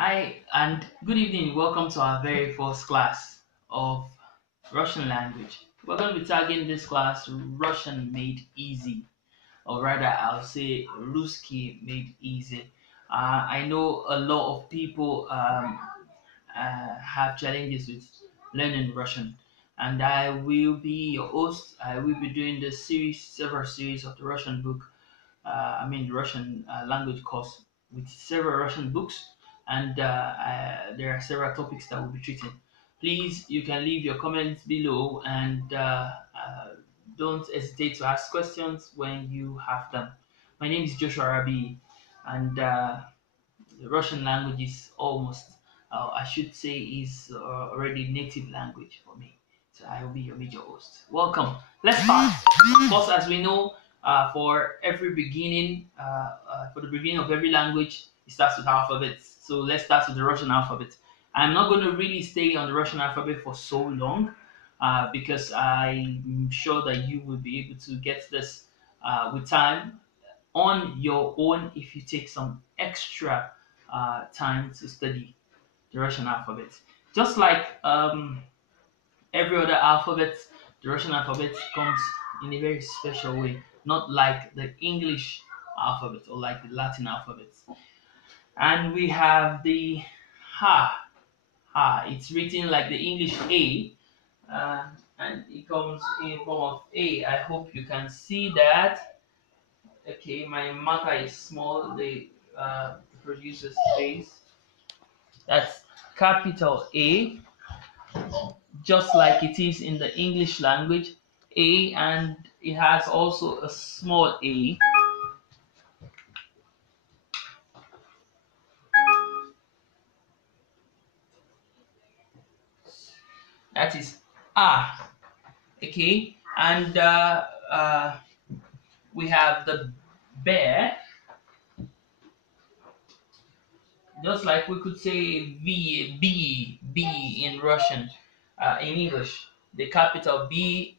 Hi, and good evening. Welcome to our very first class of Russian language. We're going to be tagging this class Russian Made Easy, or rather, I'll say Ruski Made Easy. I know a lot of people have challenges with learning Russian, and I will be your host. I will be doing the several series of the Russian book the Russian language course with several Russian books, and there are several topics that we'll be treating. Please, you can leave your comments below and don't hesitate to ask questions when you have them. My name is Joshua Rabi, and the Russian language is almost, I should say, is already native language for me. So I will be your major host. Welcome. Let's start. Of course, as we know, for the beginning of every language, it starts with alphabets. So let's start with the Russian alphabet. I'm not going to really stay on the Russian alphabet for so long because I'm sure that you will be able to get this with time on your own if you take some extra time to study the Russian alphabet. Just like every other alphabet, the Russian alphabet comes in a very special way, not like the English alphabet or like the Latin alphabet. And we have the Ha. Ha. It's written like the English A, and it comes in form of A. I hope you can see that. Okay, my marker is small. The producer's face. That's capital A, just like it is in the English language. A, and it has also a small a. That is A. Okay, and we have the bear, just like we could say B in Russian, in English. The capital B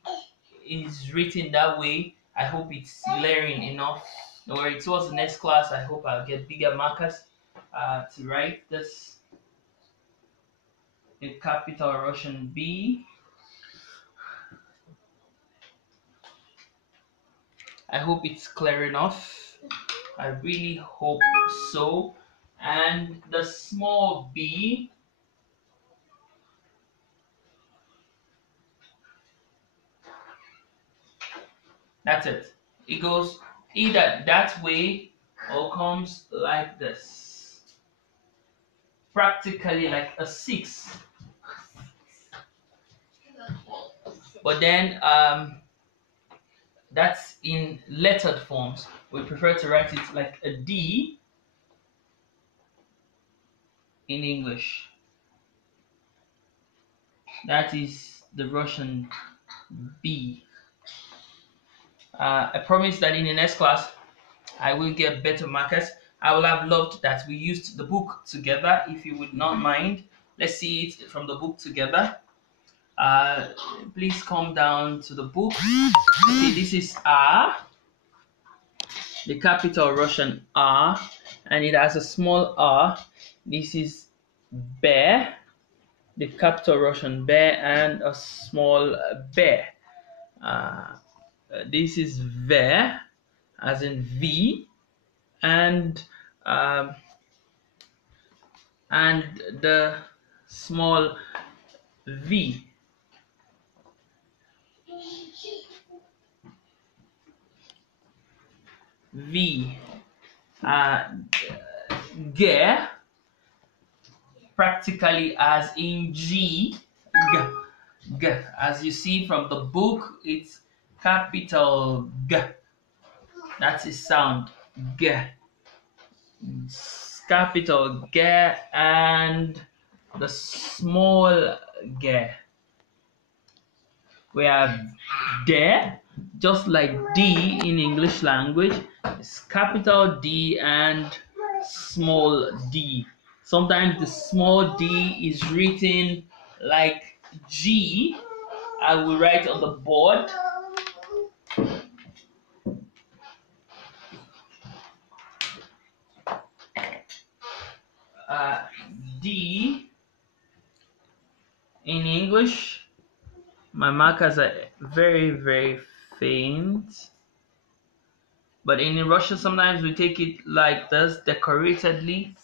is written that way. I hope it's glaring enough. Don't worry, towards the next class, I hope I'll get bigger markers to write this. The capital Russian B. I hope it's clear enough. I really hope so. And the small b, that's it. It goes either that way or comes like this. Practically like a 6. But then that's in lettered forms. We prefer to write it like a D in English. That is the Russian B. I promise that in the next class I will get better markers. I would have loved that we used the book together. If you would not mind, let's see it from the book together. Uh, Please come down to the book. Okay, this is R, the capital Russian R, and it has a small R. This is bear, the capital Russian bear, and a small bear. Uh, this is ver, as in V, and um, the small v. V. Uh, G, practically as in G. G. G. As you see from the book, it's capital G. That's its sound. G. Capital G and the small G. We have D, just like D in English language. It's capital D and small d. Sometimes the small d is written like G. I will write on the board. D in English. My markers are very, very faint. But in Russian, sometimes we take it like this, decoratedly.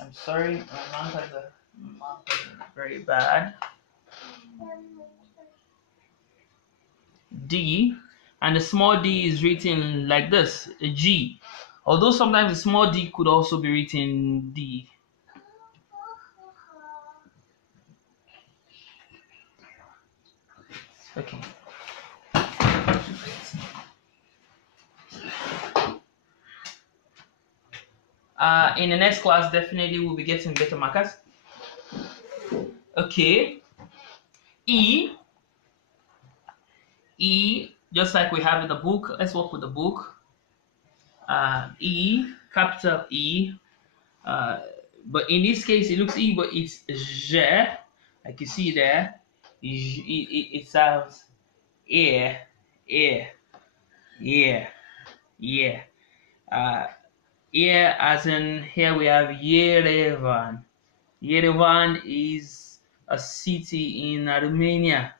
I'm sorry, my markers are very bad. D, and the small d is written like this, a G. Although sometimes the small d could also be written D. Okay. In the next class, definitely we'll be getting better markers. Okay. E, just like we have in the book. Let's work with the book. E, capital E. But in this case, it looks E, but it's J, like you see there. It sounds yeah, yeah, yeah, yeah. Yeah, as in here we have Yerevan. Yerevan is a city in Armenia.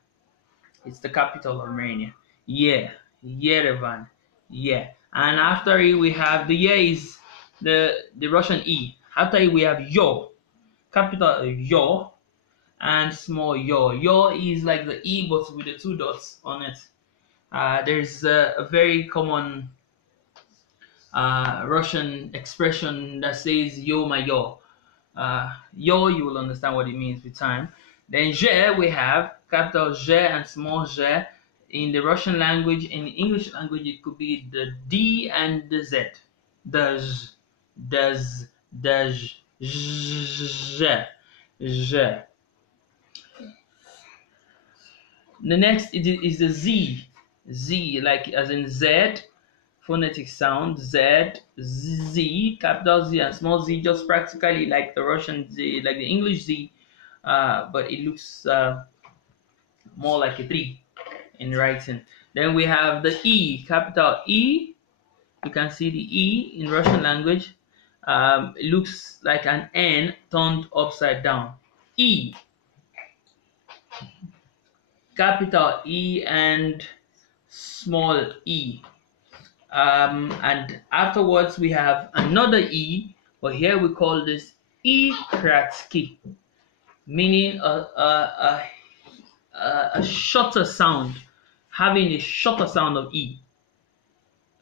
It's the capital of Armenia. Yeah, Yerevan. Yeah, and after it we have the yeah is the Russian E. After it we have Yo, capital Yo, and small Yo. Yo is like the E but with the two dots on it. There's a very common Russian expression that says "yo my yo." Yo, you will understand what it means with time. Then "je" we have capital J and small j. In the Russian language, in the English language, it could be the D and the Z. Does, does, j, j. The next is the Z. Z, like as in Z, phonetic sound Z, Z, capital Z and small z, just practically like the Russian Z, like the English Z, but it looks more like a 3 in writing. Then we have the E, capital E. You can see the E in Russian language. It looks like an N turned upside down. E, capital E and small e. And afterwards we have another E, but here we call this E Kratsky, meaning a shorter sound, having a shorter sound of E.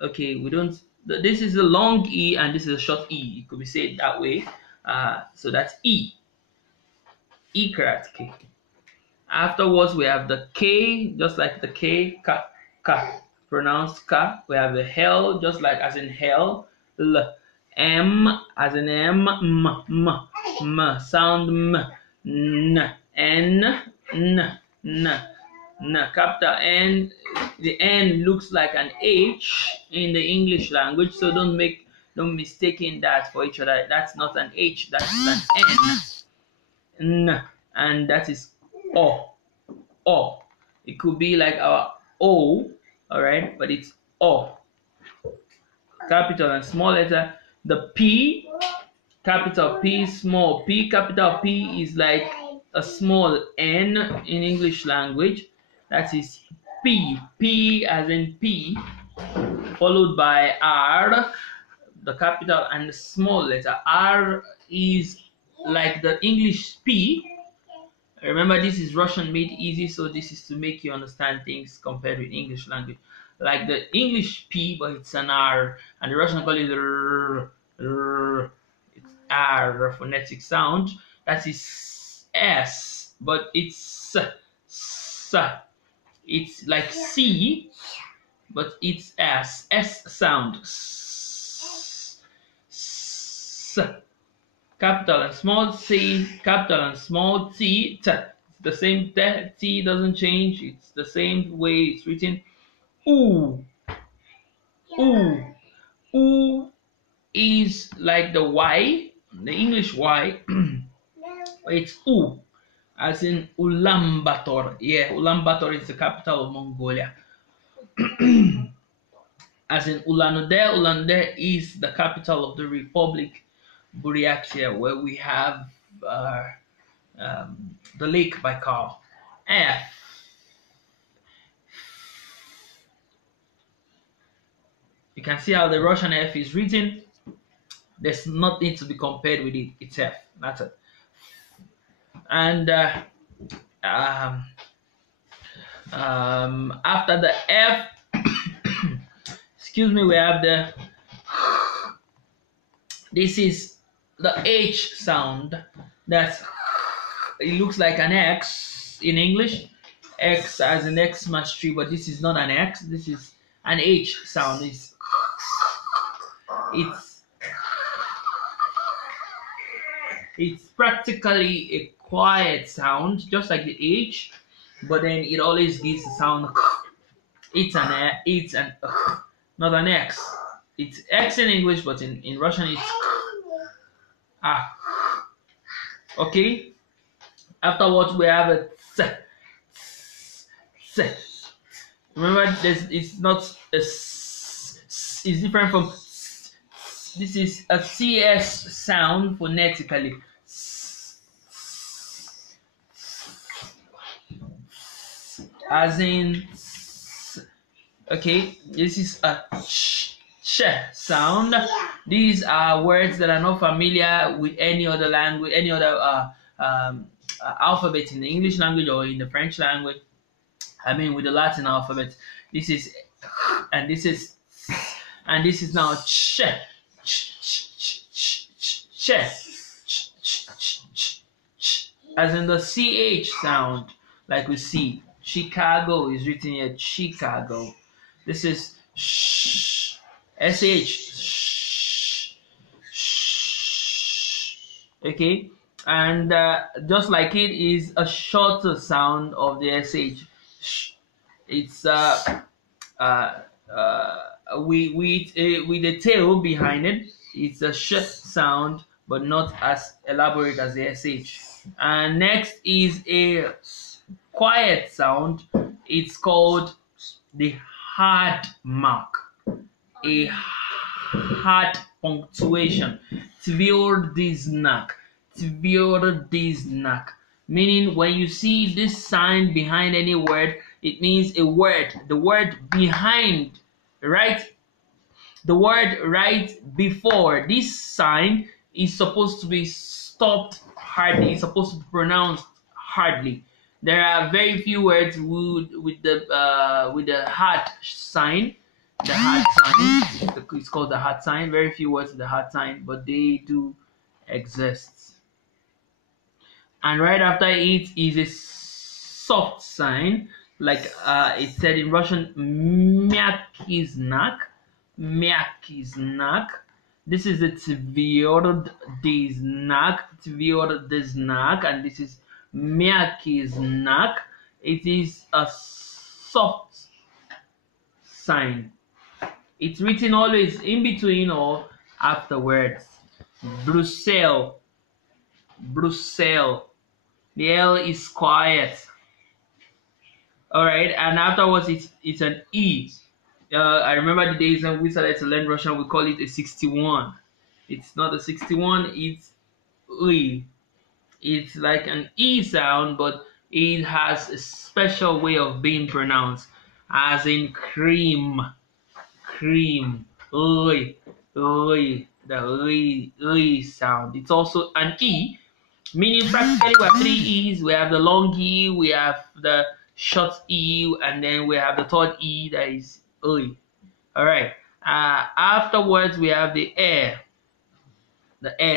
Okay, we don't. This is a long E and this is a short E. It could be said that way. So that's E. E Kratsky. Afterwards we have the K, just like the K, ka, pronounced ka. We have the hell, just like as in hell, l. M as in M, m, sound m, n, n, capital N. The N looks like an H in the English language, so don't mistaking that for each other. That's not an H, that's an N, and that is O. O. It could be like our O, all right, but it's O. Capital and small letter. The P, capital P, small p, capital P is like a small n in English language. That is P. P as in P, followed by R, the capital and the small letter. R is like the English P. Remember, this is Russian made easy, so this is to make you understand things compared with English language. Like the English P, but it's an R, and the Russian call it R, R. It's R, phonetic sound. That is S, but it's S. It's like C, but it's S. S sound. S. Capital and small c, capital and small t, t. It's the same t doesn't change. It's the same way it's written. Oo, oo, oo is like the Y, the English Y. It's oo, as in Ulaanbaatar. Yeah, Ulaanbaatar is the capital of Mongolia. As in Ulan-Ude is the capital of the Republic Buryatia, where we have uh, the Lake Baikal. F. You can see how the Russian F is written. There's nothing to be compared with it. It's F. That's it. And um, after the F, excuse me, we have the. This is the H sound. That's, it looks like an X in English. X as an Xmas tree, but this is not an X. This is an H sound. It's practically a quiet sound, just like the H, but then it always gives the sound. It's an not an X. It's X in English, but in Russian it's ah. Okay. Afterwards we have a tse. Remember, it's not a it's different from. This is a CS sound phonetically. As in, okay, this is a ch sound. These are words that are not familiar with any other language, any other alphabet in the English language or in the French language. I mean, with the Latin alphabet. This is, and this is now ch. As in the CH sound, like we see. Chicago is written here, Chicago. This is SH. Okay, and just like it is a shorter sound of the SH. It's with a tail behind it. It's a sh sound, but not as elaborate as the SH. And next is a quiet sound. It's called the hard mark. A hard punctuation. Tvrdy znak. Meaning, when you see this sign behind any word, it means a word. The word behind, right? The word right before this sign is supposed to be stopped hardly. It's supposed to be pronounced hardly. There are very few words with the hard sign. The hard sign. It's called the hard sign. Very few words with the hard sign, but they do exist. And right after it is a soft sign, like it said in Russian, myaky znak. This is the tvrdy znak, and this is myaky znak. It is a soft sign. It's written always in between or afterwards. Bruxelles. The L is quiet. Alright, and afterwards it's an E. I remember the days when we started to learn Russian, we call it a 61. It's not a 61, it's E. It's like an E sound, but it has a special way of being pronounced, as in cream. Oi, the oi sound. It's also an E, meaning practically we have 3 E's. We have the long E, we have the short E, and then we have the third E, that is oi. Alright. Afterwards we have the air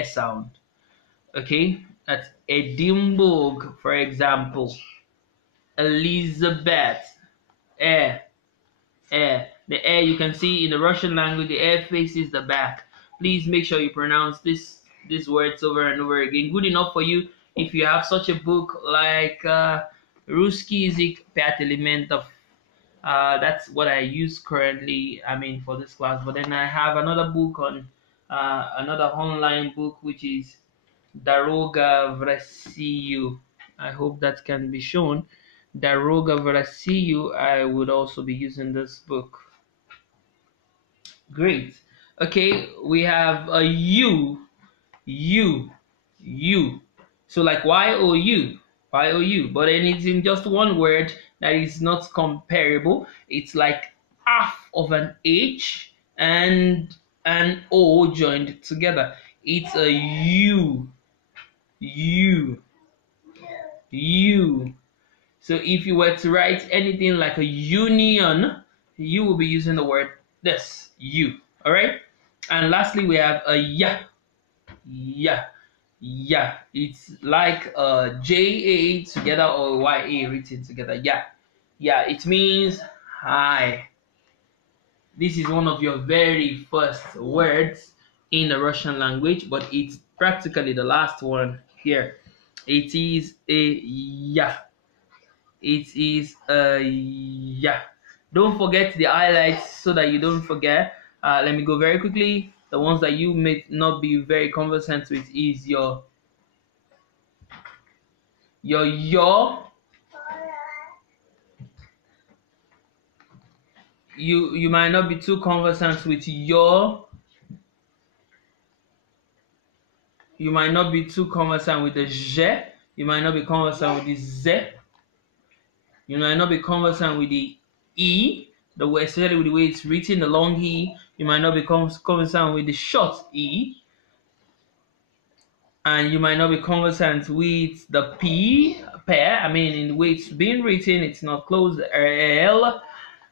sound. Okay, that's Edinburgh, for example. Elizabeth. Air. The air, you can see in the Russian language, the air faces the back. Please make sure you pronounce these words over and over again. Good enough for you if you have such a book like Русский язык 5 элементов. That's what I use currently, I mean, for this class. But then I have another book on another online book, which is Daroga v Россию. I hope that can be shown. Daroga v Россию. I would also be using this book. Great. Okay, we have a U. So like Y-O-U, Y-O-U, but then it's in just one word that is not comparable. It's like half of an H and an O joined together. It's a U, U, U. So if you were to write anything like a union, you will be using the word this, U. All right. And lastly, we have a ya, ya, ya. It's like a J-A together or Y-A written together. Ya, yeah. It means hi. This is one of your very first words in the Russian language, but it's practically the last one here. It is a ya. It is a yeah. Don't forget the highlights so that you don't forget. Let me go very quickly. The ones that you may not be very conversant with is your. You might not be too conversant with your. You might not be too conversant with the je. You might not be conversant with the z. You might not be conversant with the e. The way, especially with the way it's written, the long e. You might not be conversant with the short e. And you might not be conversant with the P pair. I mean, in the way it's been written, it's not closed. The L,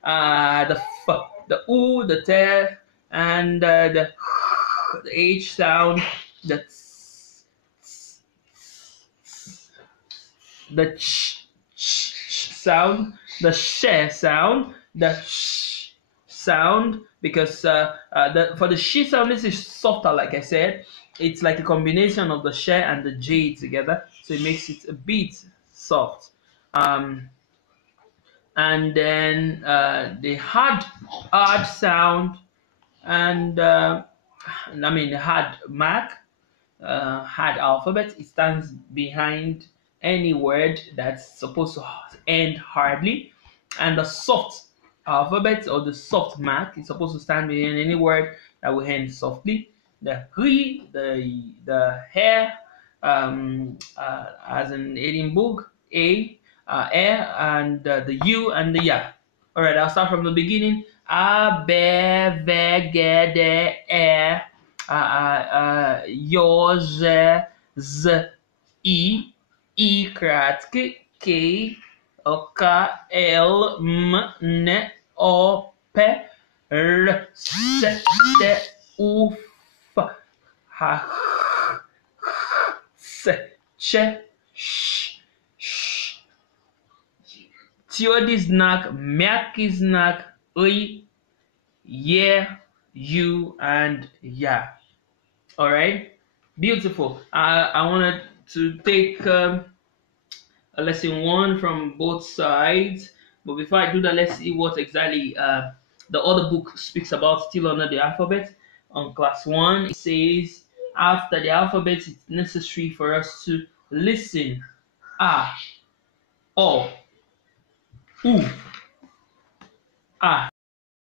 the F, the U, the T, and the H sound, the the ch sound, the sh sound, the sh sound. Because for the sh sound, this is softer, like I said. It's like a combination of the sh and the j together, so it makes it a bit soft. And then the hard sound, and I mean the hard mark, hard alphabet. It stands behind any word that's supposed to end hardly, and the soft alphabet or the soft mark is supposed to stand behind any word that will end softly. The ri, the hair, as in Edinburgh, a, and the u and the ya. All right, I'll start from the beginning. A, be, ve, ge, de, e, yo, je, z, i, kratki, k, k, l, m, n, o, p, r, s, t, u, f, h, s, ch, sh, sh. Tvrdi znak, mjaki znak, I, ye, you, and ya. All right, beautiful. I wanted to take a lesson one from both sides, but before I do that, let's see what exactly the other book speaks about, still under the alphabet. On class one, it says after the alphabet, it's necessary for us to listen. A, O, U, A.